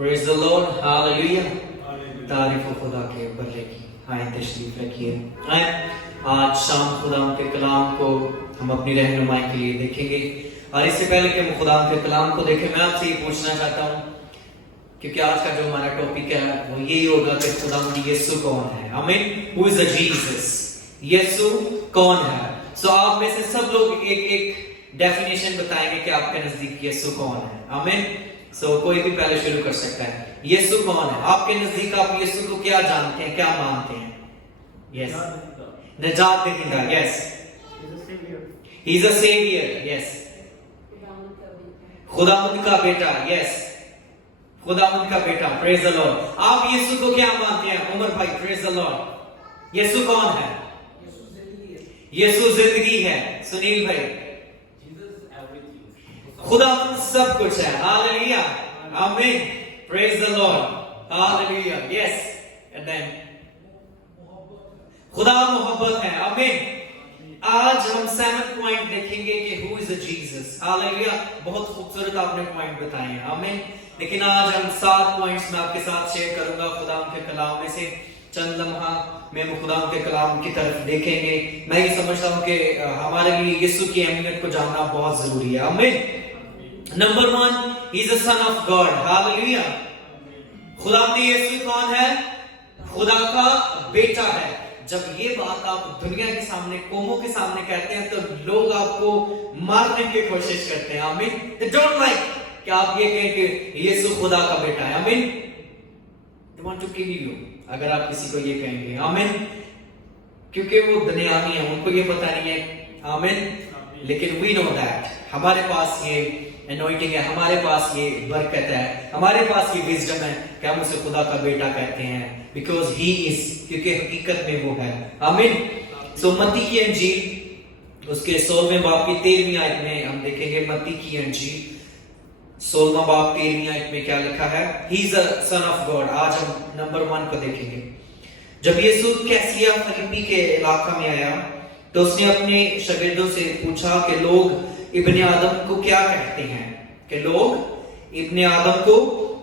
Praise the Lord. Hallelujah. तारीफ हो खुदा के बदले की। आए तशरीफ रखिए। आए आज शाम खुदा के कलाम को हम अपनी रहनुमाई के लिए देखेंगे, और इससे पहले कि हम खुदा के कलाम को देखें, मैं आपसे ये पूछना चाहता हूँ, क्योंकि आज का जो हमारा टॉपिक है वो यही होगा कि खुदा यीशु कौन है। आमीन। Who is the Jesus? यीशु कौन है? सो आप में से सब लोग एक एक डेफिनेशन बताएंगे कि आपके नजदीक यीशु कौन है। आमीन। कोई भी पहले शुरू कर सकता है। यीशु कौन है आपके नजदीक? आप यीशु को क्या जानते हैं, क्या मानते हैं? यस, निजात देनेवाला। Yes, he is a saviour. Yes, खुदावंद का बेटा। यस, खुदावंद का बेटा। Praise the Lord. आप यीशु को क्या मानते हैं उमर भाई? Praise the Lord. यीशु कौन है? यीशु जिंदगी है। सुनील भाई? खुदावंद सब कुछ है। हालेलुया, आमीन। Praise the Lord. Hallelujah. Yes, and then खुदा मोहब्बत है। आमीन। आज हम 7th पॉइंट देखेंगे कि who is the Jesus. Hallelujah. बहुत खूबसूरत आपने पॉइंट बताए हैं। आमीन। लेकिन आज हम 7 पॉइंट्स में आपके साथ शेयर करूंगा खुदा के कलाम में से। चंद लम्हा में हम खुदा के कलाम की तरफ देखेंगे। मैं ये समझता हूँ कि हमारे लिए यीशु की अहमियत को जानना बहुत जरूरी है। आमीन। Number 1, he is the son of God. Hallelujah. खुदा यीशु कौन है? खुदा का बेटा है। जब ये बात आप दुनिया के सामने, कौमों के सामने कहते हैं तो लोग आपको मारने की कोशिश करते हैं। आमीन। They don't like कि आप ये कहें कि यीशु खुदा का बेटा है। आमीन। They want to kill you अगर आप किसी को ये कहेंगे। आमीन। क्योंकि वो दुनियावी है, उनको ये पता नहीं है। आमीन। लेकिन we know that हमारे पास ये एनॉइंटिंग है, हमारे पास ये बरकत है, हमारे पास ये विजडम है कि हम उसे खुदा का बेटा कहते हैं, बिकॉज ही इज, क्योंकि हकीकत में वो है। आमीन। मत्ती की इंजील उसके 16वें बाब की 13वीं आयत में हम देखेंगे। मत्ती की इंजील 16वां बाब 13वीं आयत में क्या लिखा है? He is the sun of God. आज हम नंबर 1 को देखेंगे। जब यीशु कैसरिया फिलिप्पी के इलाका में आया तो उसने अपने शागिर्दों से पूछा कि लोग इब्ने आदम को क्या कहते हैं? कि लोग इब्ने आदम को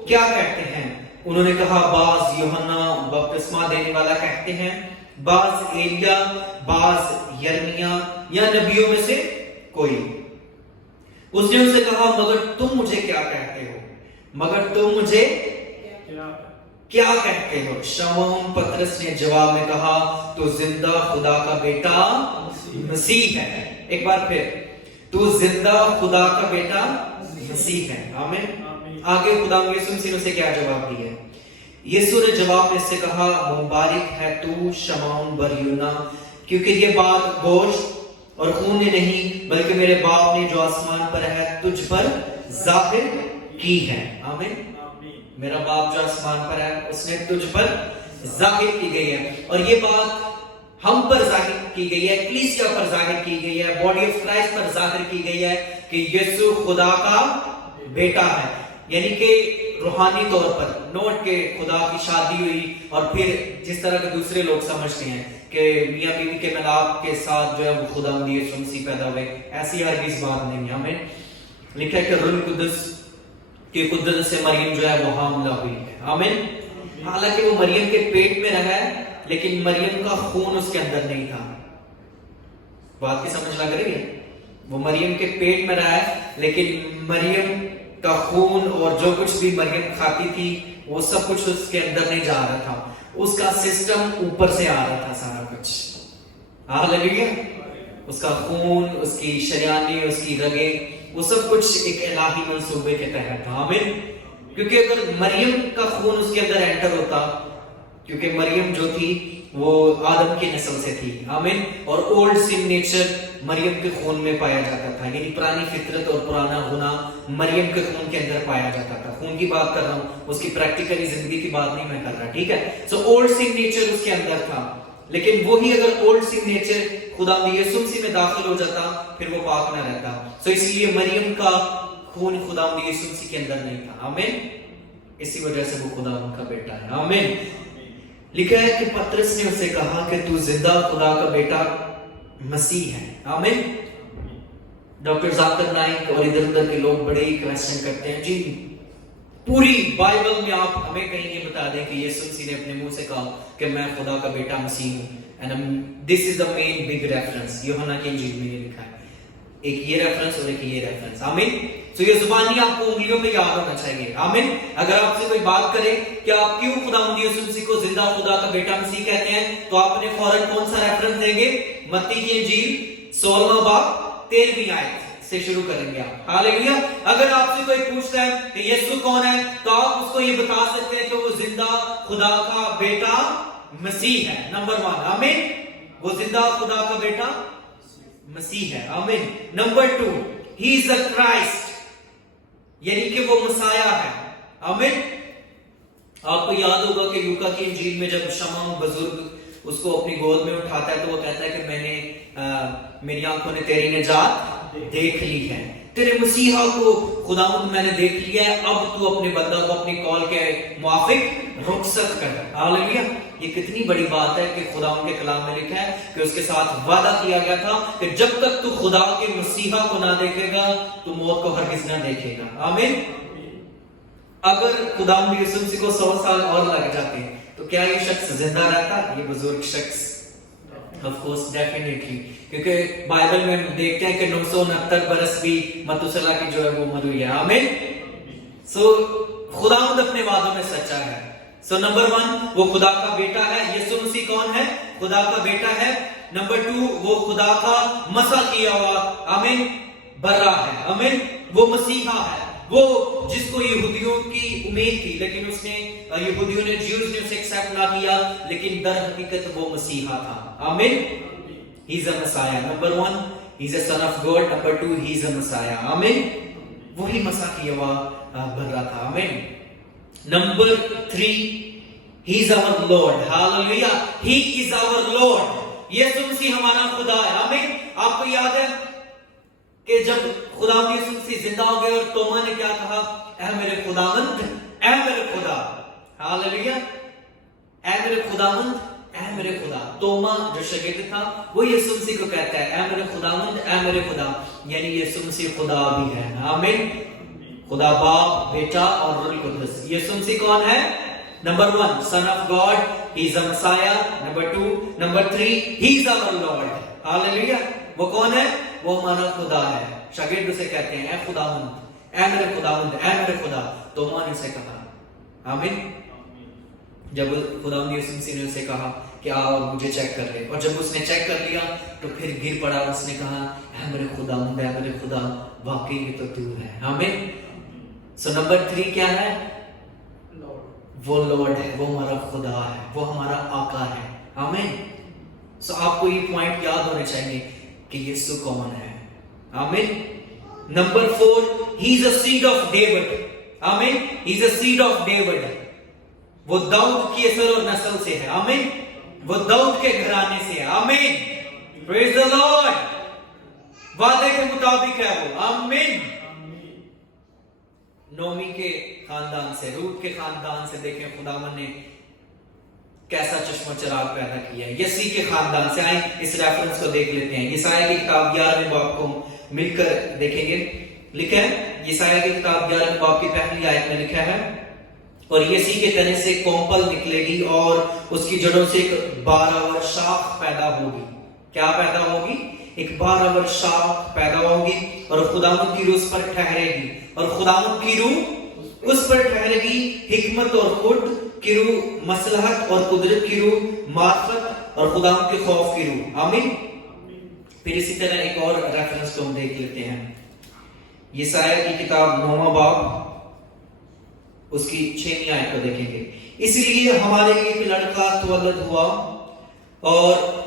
क्या कहते हैं? उन्होंने कहा, बाज यूहन्ना बपतिस्मा देने वाला कहते हैं, बाज एलिया, बाज यर्मिया या नबियों में से कोई। उसने उनसे कहा, मगर तुम मुझे क्या कहते हो? मगर तुम मुझे क्या कहते हो? शमौन पतरस ने जवाब में कहा, तो जिंदा खुदा का बेटा मसीह है। एक बार फिर, तू जिंदा खुदा का बेटा मसीह है। आमीन। आगे खुदा यीशु मसीह ने उसे क्या जवाब दिया? यीशु ने जवाब में से कहा, मुबारक है तू शमौन बरयूना, क्योंकि ये बात गोश्त और खून ने नहीं बल्कि मेरे बाप ने जो आसमान पर है तुझ पर जाहिर की है। आमीन। मेरा बाप जो आसमान पर है उसने तुझ पर जाहिर की गई है, और ये बात हम पर जाहिर की गई है, कलीसिया पर जाहिर की गई है, बॉडी ऑफ क्राइस्ट पर जाहिर की गई है कि यीशु खुदा का बेटा है। यानी कि रूहानी तौर पर, नोट के खुदा की शादी हुई और फिर जिस तरह के दूसरे लोग समझते हैं कि मियां बीवी के मिलाप के साथ जो है वो खुदा यीशु मसीह पैदा हुए, ऐसी हरगिज़ बात नहीं है। हमें लिखा है कि रूह कुद्दस के कुद्दत से मरियम जो है वो हामिला हुई है। आमीन। हालांकि वो मरियम के पेट में रहा है, लेकिन मरियम का खून उसके अंदर नहीं था। बात की समझ लग रही है? वो मरियम के पेट में रहा है, लेकिन मरियम का खून और जो कुछ भी मरियम खाती थी वो सब कुछ उसके अंदर नहीं जा रहा था। उसका सिस्टम ऊपर से आ रहा था सारा कुछ। हालेलुया। उसका खून, उसकी शरीयानी, उसकी रगे, वो सब कुछ एक इलाही मंसूबे के तहत था। आमीन। क्योंकि अगर मरियम का खून उसके अंदर एंटर होता, क्योंकि मरियम जो थी वो आदम की नस्ल से थी। आमीन। और ओल्ड सिन नेचर मरियम के खून में पाया जाता था, यानी पुरानी फितरत और पुराना गुना मरियम के खून के अंदर पाया जाता था। खून की बात कर रहा हूँ, उसकी प्रैक्टिकली जिंदगी की बात नहीं मैं कर रहा। ठीक है। ओल्ड सिन नेचर उसके अंदर था, लेकिन वही अगर ओल्ड सिन नेचर खुदा यीशु मसीह में दाखिल हो जाता फिर वो पाक ना रहता। इसलिए मरियम का खून खुदा यीशु मसीह के अंदर नहीं था। आमीन। इसी वजह से वो खुदा उनका बेटा है। आमीन। लिखा है कि पतरस ने उसे कहा कि तू जिंदा खुदा का बेटा मसीह है। आमीन। डॉक्टर जाकिर नाइक और इधर उधर के लोग बड़े ही क्वेश्चन करते हैं, जी पूरी बाइबल में आप हमें कहीं ये बता दें कि यीशु मसीह ने अपने मुंह से कहा कि मैं खुदा का बेटा मसीह हूँ, and this is the main big reference. यूहन्ना की इंजील में ये लिखा है, एक ये रेफरेंस और एक ये रेफरेंस। आमीन। तो ये जुबानी आपको उंगलियों पे याद होना चाहिए। आमीन। अगर आपसे कोई बात करे कि आप क्यों खुदावंद यीशु मसीह को जिंदा खुदा का बेटा मसीह कहते हैं, तो आपने फौरन कौन सा रेफरेंस देंगे? मत्ती की इंजील 16वां बाब 13वीं आयत से शुरू करेंगे आप। हालेलुया। अगर आपसे कोई पूछता है कि यीशु कौन है, तो आप उसको ये बता सकते हैं कि वो जिंदा खुदा का बेटा मसीह है। नंबर 1। आमीन। वो जिंदा खुदा का बेटा मसीह है। आमीन। Number 2, he is the Christ, यानी कि वो मसाया है। आमीन। आपको याद होगा कि लूका की इंजील में जब शमौन बुजुर्ग उसको अपनी गोद में उठाता है तो वो कहता है कि मेरी आंखों ने तेरी निजात देख ली है, तेरे मसीहा को खुदावंद मैंने देख लिया है, अब तू अपने बंदा को अपनी कॉल के मुआफिक रुखसत कर। हालेलुया। ये कितनी बड़ी बात है कि खुदावंद के कलाम में लिखा है कि उसके साथ वादा किया गया था कि जब तक तू खुदा के मसीहा को ना देखेगा तू मौत को हरगिज ना देखेगा। आमीन। अगर खुदावंद यीशु मसीह को 100 साल और लग जाते तो क्या ये शख्स जिंदा रहता? ये बुजुर्ग शख्स? ऑफ कोर्स, डेफिनेटली, क्योंकि बाइबल में हम देखते हैं कि 969 बरस भी मतुसला की जो है वो उम्र हुई है। आमीन। सो खुदावंद अपने वादों में सच्चा है। सो नंबर 1, वो खुदा का बेटा है। यीशु मसीह कौन है? खुदा का बेटा है। नंबर 2, वो खुदा का मसा किया हुआ, आमीन, बर्रा है। आमीन। वो मसीहा है, वो जिसको यहूदियों की उम्मीद थी, लेकिन उसने यहूदियों ने, ज्यूज ने उसे एक्सेप्ट ना किया, लेकिन दर हकीकत वो मसीहा था। आमीन। He is a messiah. Number 1, he is a son of God. Number 2, he is a messiah. आमीन। वही मसा किया हुआ बर्रा था। आमीन। Number 3, he is our Lord. Hallelujah. He is our Lord. यीशु मसीह हमारा खुदा है। आमीन। आपको याद है कि जब खुदा यीशु मसीह जिंदा हो गए और तोमा ने क्या कहा? ऐ मेरे खुदावंद, ऐ मेरे खुदा। हालेलुया। ऐ मेरे खुदावंद, ऐ मेरे खुदा। तोमा जो शागिर्द था वो यीशु मसीह को कहता है ऐ मेरे खुदावंद, ऐ मेरे खुदा, यानी यीशु मसीह खुदा भी है। आमीन। खुदा बाप, बेटा और रूह कुद्दुस। यीशु मसीह कौन है? Number 1, son of God, he is a messiah. Number 2, number 3, he is our Lord. Hallelujah. वो कौन है? वो हमारा खुदा है। शागिर्द उसे कहते हैं ऐ खुदावंद, ऐ मेरे खुदावंद, ऐ मेरे खुदा। तोमा ने उसे कहा। आमीन। जब खुदावंद यीशु मसीह ने उसे कहा कि आओ मुझे चेक कर ले, और जब उसने चेक कर लिया तो फिर गिर पड़ा और उसने कहा ऐ मेरे खुदावंद, ऐ मेरे खुदा, वाकई में तो तू है। आमीन। सो नंबर 3 क्या है? वो लॉर्ड है, वो हमारा खुदा है, वो हमारा आका है। आमीन। सो आपको ये पॉइंट याद होने चाहिए कि यीशु कौन है। आमीन। Number 4, he is a seed of David. आमीन। He is a seed of David. वो दाऊद की असल और नस्ल से है। आमीन। वो दाऊद के घराने से है। आमीन। Praise the Lord. वादे के मुताबिक है वो। आमीन। नोमी के खानदान से, रूत के खानदान से देखें खुदावन ने कैसा चश्मा चिराग पैदा किया है। यसी के खानदान से। आए इस रेफरेंस को देख लेते हैं। यसाया की किताब 11वें बाब को मिलकर देखेंगे। लिखा है यसाया की किताब 11वें बाब की पहली आयत में लिखा है और यसी के तने से कोंपल निकलेगी और उसकी जड़ों से एक 12 शाख पैदा होगी। क्या पैदा होगी? एक 12 शाख पैदा होगी और खुदावंद की रूह उस पर ठहरेगी, और खुदावंद की रूह उस पर ठहरेगी। हिकमत और खुद की रूह, मसलहत और कुदरत की रूह, मार्फत और खुदावंद के खौफ की रूह। आमीन। फिर इसी तरह एक और रेफरेंस को हम देख लेते हैं। यसाया की किताब 9वां बाब उसकी 6वीं आयत को देखेंगे। इसलिए हमारे लिए एक लड़का तवल्लद हुआ और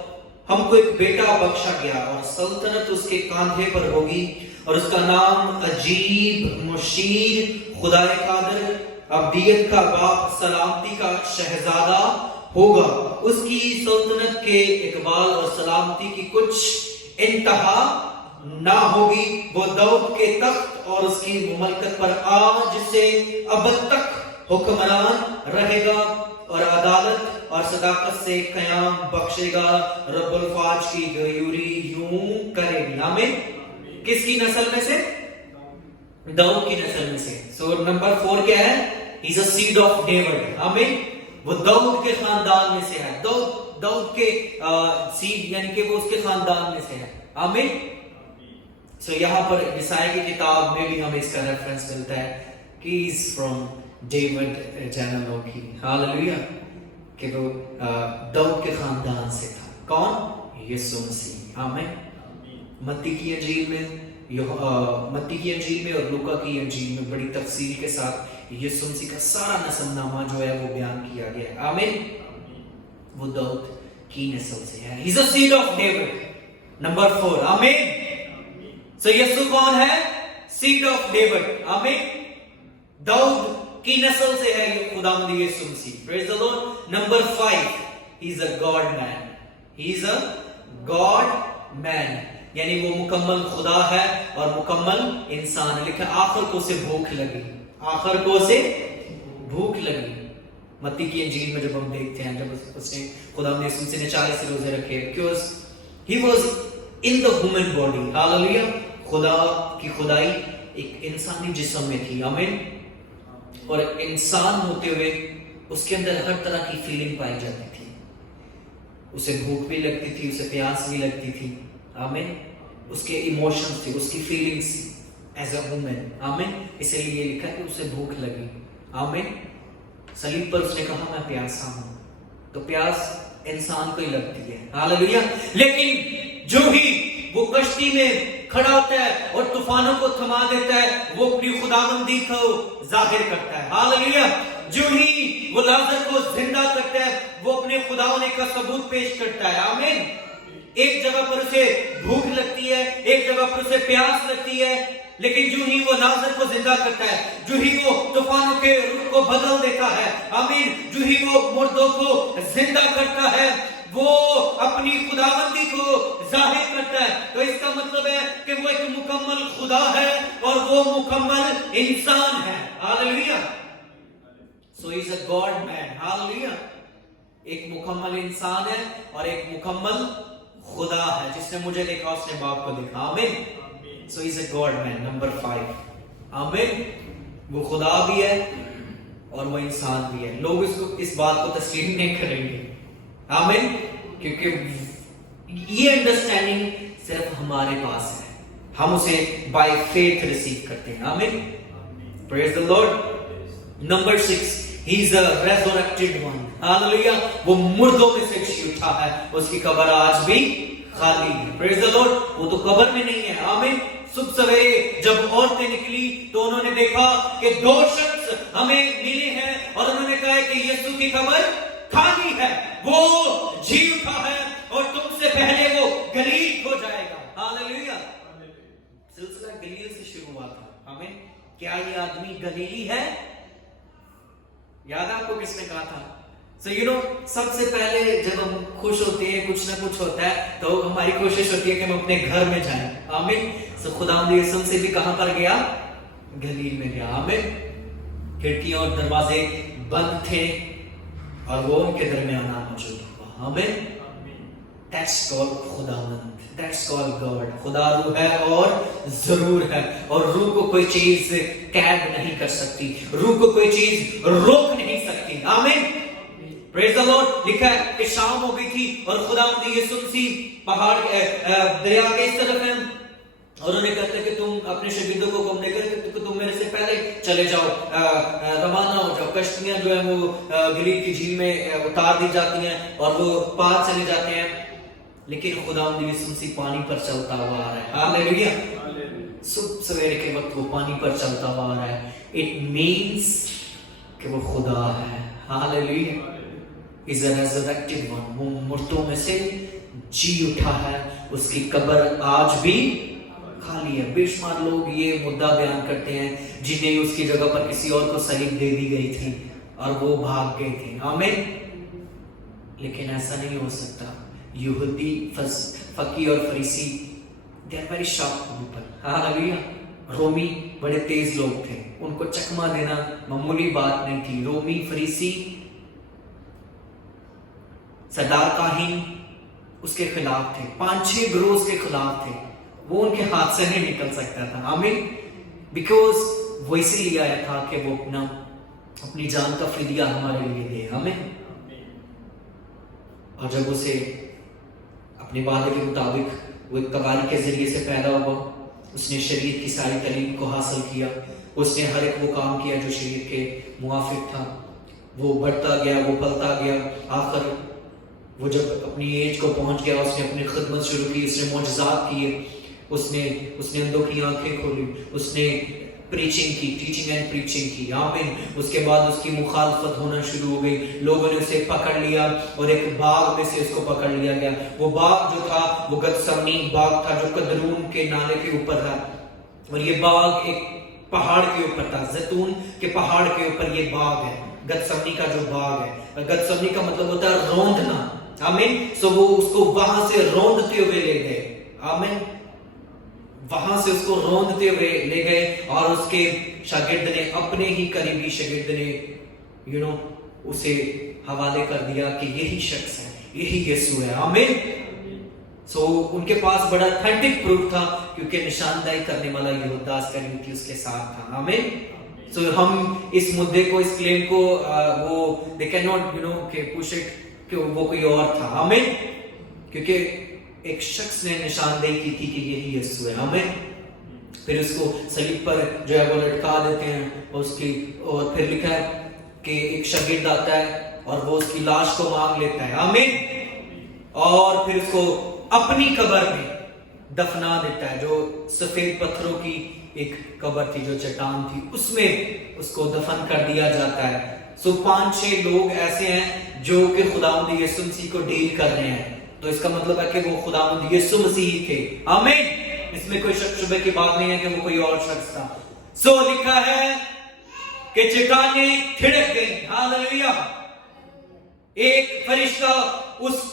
हमको एक बेटा बख्शा गया और सल्तनत उसके कांधे पर होगी और उसका नाम अजीब, मुशीर, खुदाए कादिर, अब्दियत का बाप, सलामती का शहजादा होगा। उसकी सल्तनत के इकबाल और सलामती की कुछ इंतहा ना होगी। वो दाऊद के तख्त और उसकी मुमलकत पर आज से अब तक हुक्मरान रहेगा और अदालत और सदाकत से कयाम बख्शेगा। रब्बुल फाज की गयूरी यूं करेगी। आमीन। किसकी नस्ल में से? दाऊद की नस्ल में से। सो नंबर 4 क्या है? He is a seed of David. आमीन। वो दाऊद के खानदान में से है। दाऊद के सीड यानी कि वो उसके खानदान में से है। आमीन। सो यहाँ पर यशायाह की किताब में भी हमें इसका रेफरेंस मिलता है कि इज फ्रॉम डेविड जेनेalogy। हालेलुया। कि वो दाऊद के खानदान से था। कौन? यीशु मसीह। आमीन। मत्ती की अंजील में और लूका की अंजील में बड़ी तफसील के साथ यीशु मसीह का सारा नस्लनामा जो है वो बयान किया गया है। आमीन। वो दाऊद की नस्ल से है। He is a seed of David. Number 4। आमीन। सो यीशु कौन है? Seed of David. आमीन। दाऊद की नस्ल से है ये खुदावंद यीशु मसीह। Praise the Lord. Number 5, he is a God man. He is a God man, यानी वो मुकम्मल खुदा है और मुकम्मल इंसान है। लिखा आखिर को उसे भूख लगी। आखिर को उसे भूख लगी। मत्ती की इंजील में जब हम देखते हैं, जब उसने खुदावंद यीशु मसीह ने 40 रोजे रखे, because he was in the human body. Hallelujah. खुदा की खुदाई एक इंसानी जिस्म में थी। आमीन। और इंसान होते हुए उसके अंदर हर तरह की फीलिंग पाई जाती थी। उसे भूख भी लगती थी, उसे प्यास भी लगती थी। आमीन। उसके इमोशंस थे, उसकी फीलिंग्स एज अ वुमन। आमीन। इसीलिए लिखा कि उसे भूख लगी। आमीन। सलीब पर उसने कहा मैं प्यासा हूं। तो प्यास इंसान को ही लगती है। हालेलुया। लेकिन जो ही वो कश्ती में खड़ा होता है और तूफानों को थमा देता है, वो अपनी खुदाबंदी को जाहिर करता है। हालेलुया। जो ही वो लाजर को जिंदा करता है, वो अपने खुदा होने का सबूत पेश करता है। आमीन। एक जगह पर उसे भूख लगती है, एक जगह पर उसे प्यास लगती है, लेकिन जो ही वो लाजर को जिंदा करता है, जो ही वो तूफानों के रुख को बदल देता है, आमीन, जो ही वो मुर्दों को जिंदा करता है, वो अपनी खुदाबंदी को जाहिर करता है। तो इसका मतलब है कि वो एक मुकम्मल खुदा है और वो मुकम्मल इंसान है। Hallelujah. So he is a God man. Hallelujah. एक मुकम्मल इंसान है और एक मुकम्मल खुदा है। जिसने मुझे देखा उसने बाप को देखा। आमीन। So he is a God man. Number 5। आमीन। वो खुदा भी है और वो इंसान भी है। लोग इसको इस बात को तस्लीम नहीं करेंगे। आमीन। क्योंकि ये अंडरस्टैंडिंग सिर्फ हमारे पास है, हम उसे बाय फेथ रिसीव करते हैं। आमीन। Praise the Lord. Number 6, he is a resurrected one. Hallelujah. वो मुर्दों में से जी उठा है, उसकी कब्र आज भी खाली है। Praise the Lord. वो तो कब्र में नहीं है। आमीन। सुबह सवेरे जब औरतें निकली तो उन्होंने देखा कि 2 शख्स हमें मिले हैं और उन्होंने कहा कि यीशु की कब्र खाली है, वो जी उठा है और तुमसे पहले वो गलील हो जाएगा। हालेलुया। सिलसिला गलील से शुरू हुआ था। आमीन। क्या ये आदमी गलीली है? याद आपको किसने कहा था? सो यू नो, सबसे पहले जब हम खुश होते हैं, कुछ ना कुछ होता है, तो हमारी कोशिश होती है कि हम अपने घर में जाएं। आमीन। सो खुदावंद यीशु से भी कहां पर गया? गलील में गया। आमीन। खिड़कियां और दरवाजे बंद थे और वो उनके दरमियान मौजूद हुआ। आमीन। दैट्स कॉल्ड खुदावंद, दैट्स कॉल्ड गॉड। खुदा रूह है और जरूर है, और रूह को कोई चीज कैद नहीं कर सकती, रूह को कोई चीज रोक नहीं सकती। आमीन। Praise the Lord. लिखा है कि शाम हो गई थी और खुदावंद यीशु मसीह पहाड़ दरिया के इस तरफ है और उन्हें कहते हैं कि तुम अपने शागिर्दों को हुक्म देकर तुम मेरे से पहले चले जाओ, रवाना हो जाओ। कश्तियां जो है वो गलील की झील में उतार दी जाती हैं और वो पार चले जाते हैं, लेकिन खुदावंद यीशु मसीह पानी पर चलता हुआ आ रहा है। हालेलुया। सुबह सवेरे के वक्त वो पानी पर चलता हुआ आ रहा है। इट मींस कि वो खुदा है। Hallelujah. Is a resurrected one. वो मुर्दों में से जी उठा है, उसकी कब्र आज भी खाली है। बेशुमार लोग ये मुद्दा बयान करते हैं जिन्हें उसकी जगह पर किसी और को सलीब दे दी गई थी और वो भाग गए थे। आमीन। लेकिन ऐसा नहीं हो सकता। यहूदी, फकी और फरीसी, they are very sharp people. Hallelujah. रोमी बड़े तेज लोग थे, उनको चकमा देना मामूली बात नहीं थी। रोमी, फरीसी, सरदार काहीन उसके खिलाफ थे, 5-6 गिरोह के खिलाफ थे, वो उनके हाथ से नहीं निकल सकता था। आमीन। बिकॉज वो इसीलिए आया था कि वो अपनी जान का फिदिया हमारे लिए दे। हमें और जब उसे अपने वादे के मुताबिक वो एक कवाली के जरिए से पैदा हुआ, उसने शरीयत की सारी तालीम को हासिल किया, उसने हर एक वो काम किया जो शरीयत के मुआफिक था, वो बढ़ता गया, वो पलता गया। आखिर वो जब अपनी एज को पहुंच गया, उसने अपनी खिदमत शुरू की, उसने मोजज़ात किए, उसने अंधों की आंखें खोली, उसने प्रीचिंग की, टीचिंग एंड प्रीचिंग की। आमीन। उसके बाद उसकी मुखालफत होना शुरू हो गई, लोगों ने उसे पकड़ लिया और एक बाग में से उसको पकड़ लिया गया। वो बाग जो था वो गतसमनी बाग था जो कदरून के नाले के ऊपर था, और ये बाग एक पहाड़ के ऊपर था, जैतून के पहाड़ के ऊपर ये बाग है, गतसमनी का जो बाग है। गतसमनी का मतलब होता है रौंदना। आमीन। सो वो उसको वहां से रौंदते हुए ले गए। आमीन। वहां से उसको रौंदते हुए ले गए और उसके शागिर्द ने, अपने ही करीबी शागिर्द ने उसे हवाले कर दिया कि यही शख्स है, यही यीशु है। आमीन। सो उनके पास बड़ा ऑथेंटिक प्रूफ था, क्योंकि निशानदाही करने वाला यहूदा इस्करियोती उसके साथ था। आमीन। सो हम इस मुद्दे को, इस क्लेम को वो दे कैन नॉट के पुश इट कि वो कोई और था। आमीन। क्योंकि एक शख्स ने निशानदेही की थी कि यही यीशु है। आमीन। फिर उसको सलीब पर जो है वो लटका देते हैं और फिर लिखा है कि एक शागिर्द आता है और वो उसकी लाश को मांग लेता है। आमीन। और फिर उसको अपनी कब्र में दफना देता है, जो सफेद पत्थरों की एक कब्र थी, जो चट्टान थी, उसमें उसको दफन कर दिया जाता है। सो 5-6 लोग ऐसे हैं जो कि खुदावंद यीशु मसीह को डील कर रहे हैं, तो इसका मतलब है कि वो खुदावंद यीशु मसीह थे। आमीन। इसमें कोई शक शुबे की बात नहीं है कि वो कोई और शख्स था। सो लिखा है कि चट्टानें थिड़क गई। हालेलुया। एक फरिश्ता उस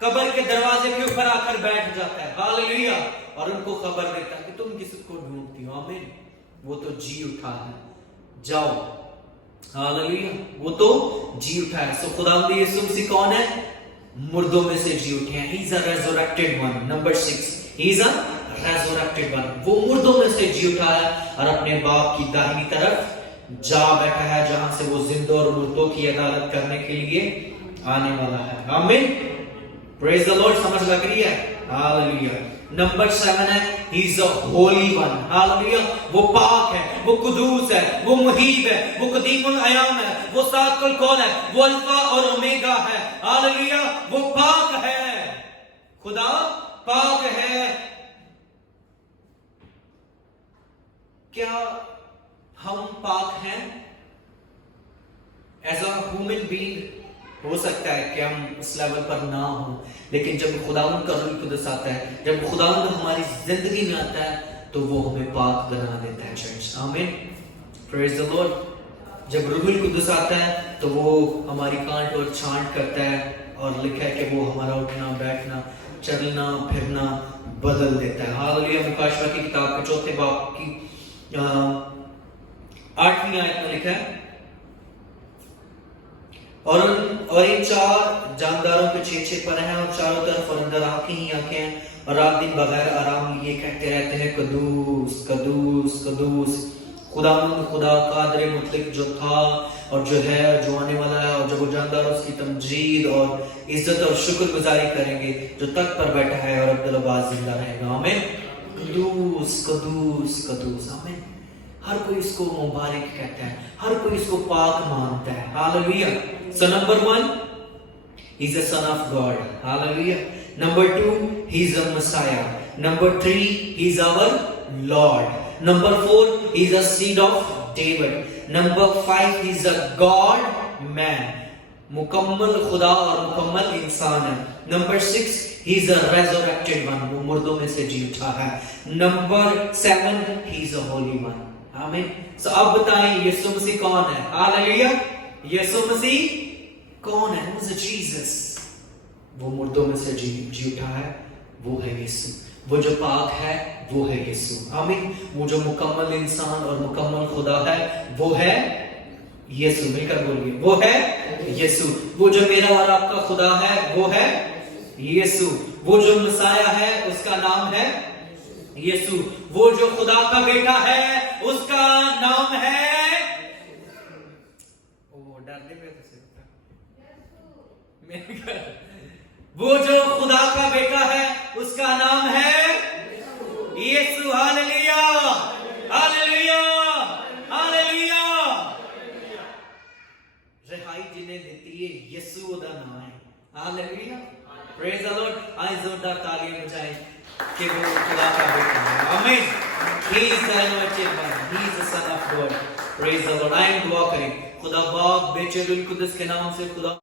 कब्र के दरवाजे के ऊपर आकर बैठ जाता है। हालेलुया। और उनको खबर देता है कि तुम किसको ढूंढती हो। आमीन। वो तो जी उठा है, जाओ। हालेलुया। वो तो जी उठा है। सो खुदावंद यीशु मसीह कौन है? मुर्दों में से जी उठे हैं। He is a resurrected one. Number 6. He is a resurrected one. वो मुर्दों में से जी उठा है और अपने बाप की दाहिनी तरफ जा बैठा है, जहां से वो जिंदों और मुर्दों की अदालत करने के लिए आने वाला है। आमीन। Praise the Lord। समझ लग रही है? हालेलुया। नंबर 7 है, He is a holy one। Hallelujah. वो पाक है, वो कुदूस है, वो मुहीब है, वो कदीमुल अयाम है, वो सातुल कौल है, वो अल्फा और ओमेगा है। हालेलुया। वो पाक है, खुदा पाक है। क्या हम पाक हैं? एज अ ह्यूमन बीइंग हो सकता है कि हम उस लेवल पर ना हो, लेकिन जब खुदावंद का रूह कुदस आता है, जब खुदावंद हमारी जिंदगी में आता है, तो वो हमें पाक बना देता है। चर्च। आमीन। Praise the Lord. जब रूहुल कुदस आता है तो वो हमारी कांट और छांट करता है, और लिखा है कि वो हमारा उठना बैठना चलना फिरना बदल देता है। हालेलुया। मुकाशवा की किताब के 4 बाब की 8वीं आयत में लिखा है, और इन 4 जानदारों के 6 पर हैं, और चारों तरफ और अंदर आंखें ही आंखें हैं, और रात दिन बगैर आराम लिए कहते रहते हैं, कदूस कदूस कदूस खुदावंद खुदा कादिर मुतलक, जो था और जो है और जो आने वाला है, और जब वो जानदार उसकी तमजीद और इज्जत और शुक्रगुजारी करेंगे, जो तख्त पर बैठा है और अब्दुल जिंदा रहेगा। आमीन। कदूस कदूस कदूस। आमीन। हर कोई इसको मुबारक कहता है, हर कोई इसको पाक मानता है। Hallelujah. So number 1, he is a son of God. Hallelujah. Number 2, he is a Messiah. Number 3, he is our Lord. Number 4, he is a seed of David. Number 5, he is a God man. मुकम्मल खुदा और मुकम्मल इंसान है। Number 6, he is a resurrected one. वो मुर्दों में से जी उठा है। Number 7, he is a holy one. आमीन। So अब बताएं यीशु मसीह कौन है? हालेलुया। यीशु मसीह कौन है? Who is Jesus? वो मुर्दों में से जी उठा है, वो है यीशु। वो जो पाक है वो है यीशु। आमीन। वो जो मुकम्मल इंसान और मुकम्मल खुदा है वो है यीशु। मिलकर बोलिए, वो है यीशु। वो जो मेरा और आपका खुदा है वो है यीशु। वो जो मसाया है उसका नाम है यीशु, वो जो खुदा का बेटा है उसका नाम है, ओ डरने पे वो जो खुदा का बेटा है उसका नाम है यीशु। Hallelujah, hallelujah, hallelujah. रिहाई जिन्हें देती है यीशु दा नाम है। Hallelujah, praise the Lord. आइए जोरदार तालियां बजाएं कि वो खुदा का बेटा है। आमीन। He is the anointed one, he is the sun of God. Praise the Lord. आइए दुआ करें। खुदा बाप बेचे रुल कुदस के नाम से खुदा